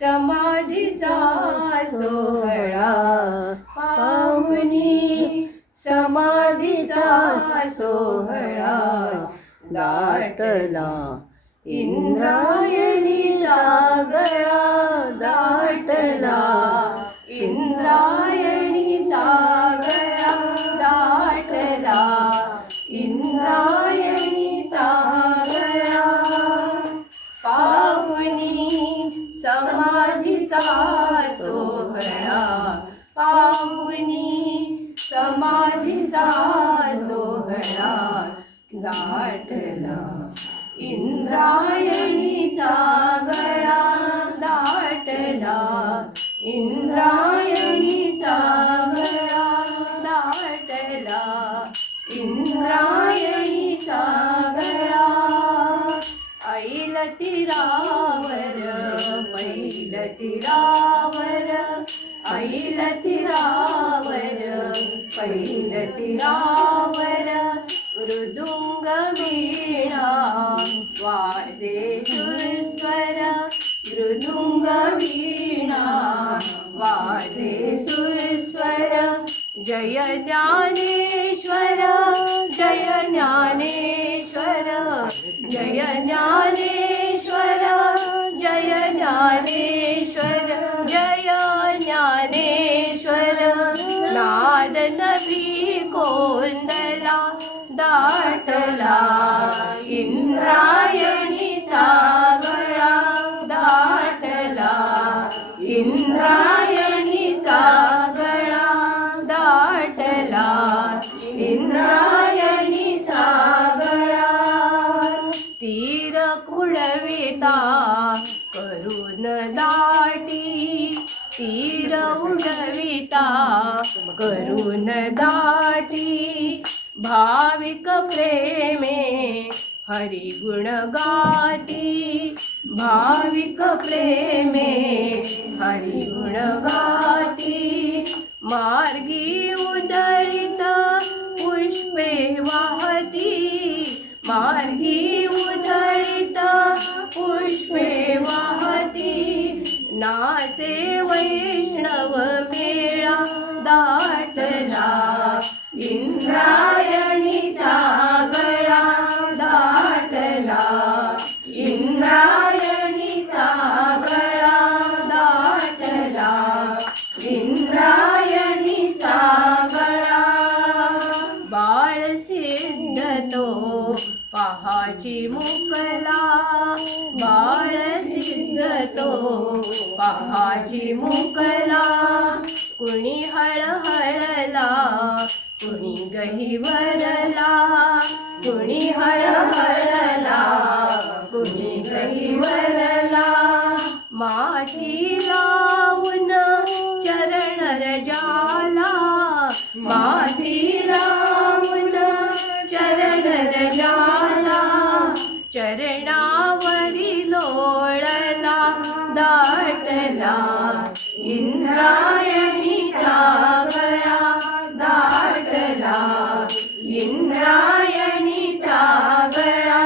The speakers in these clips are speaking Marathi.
समाधीचा सोहळा पाहुनी समाधीचा सोहळा दाटला इंद्रायणीचा गळा दाटला इंद्रायणीचा गळा दाटला इंद्रायणीचा गळा पाहुनी समाधीचा सोहळा पाहुनी समाधीचा सोहळा दाटला इंद्रायणीचा गळा दाटला इंद्रायणीचा गळा दाटला इंद्रायणीचा गळा ऐल तीरावर पैल तीरावर ऐल तीरावर पैल तीरावर मृदुंग वीणा वाजे सुस्वर मृदुंग वीणा वाजे सुस्वर जय ज्ञानेश्वर जय ज्ञानेश्वर जय ज्ञानेश्वर जय ज्ञानेश्वर जय ज्ञानेश्वर नाद नभी कोंदला दाटला इंद्रायणीचा गळा दाटला इंद्रायणीचा गळा दाटला इंद्रायणीचा गळा तीर उडविता करून दाटी तीर उडविता करून दाटी भाविक प्रेमे हरिगुण गाती भाविक प्रेमे हरिगुण गाती मार्गी उदरित पुष्पे वाहती मार्गी उदरित पुष्पे वाहती नाचे वैष्णव मेळा दाटला इंद्रायणीचा गळा दाटला इंद्रायणीचा गळा दाटला इंद्रायणीचा गळा बाळ सिद्ध तो पहाची मुकला बाळ सिद्ध तो पहाची मुकला कुणी हळहळला कुणी गहिवरला कुणी हळहळला कुणी गहिवरला माती लावून चरण रजाला माती लावून चरण रजाला चरणावरी लोळला दाटला इंद्रायणीचा गळा दाटला इंद्रायणीचा गळा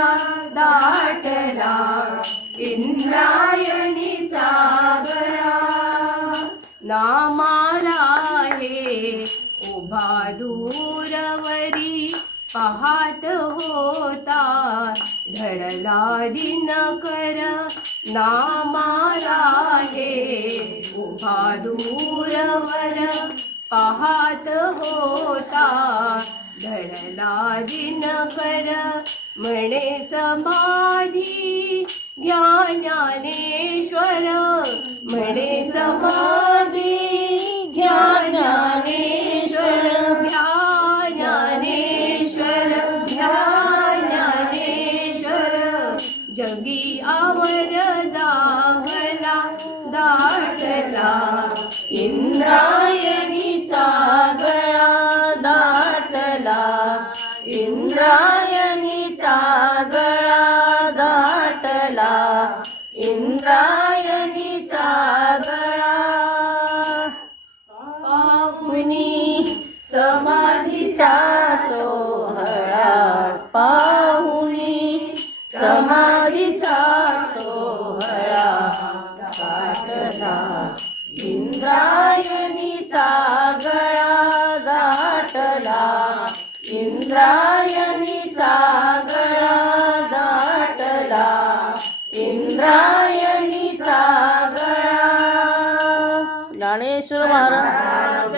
दाटला इंद्रायणीचा गळा नामाला हे उभा दूरवरी पाहत होता ढळला दिनकर नामाला हे उभा दूरवर पाहत होता ढळला दिनकर म्हणे समाधी घ्या ज्ञानेश्वर म्हणे समाधी घ्या ज्ञानेश्वर घ्या ज्ञानेश्वर घ्या ज्ञानेश्वर जगी आवर जागला दाटला इंद्रायणीचा गळा दाटला इंद्रायणीचा गळा दाटला इंद्रायणीचा गळा इंद्रायणीचा गळा दाटला, इंद्रायणीचा गळा. ज्ञानेश्वर महाराज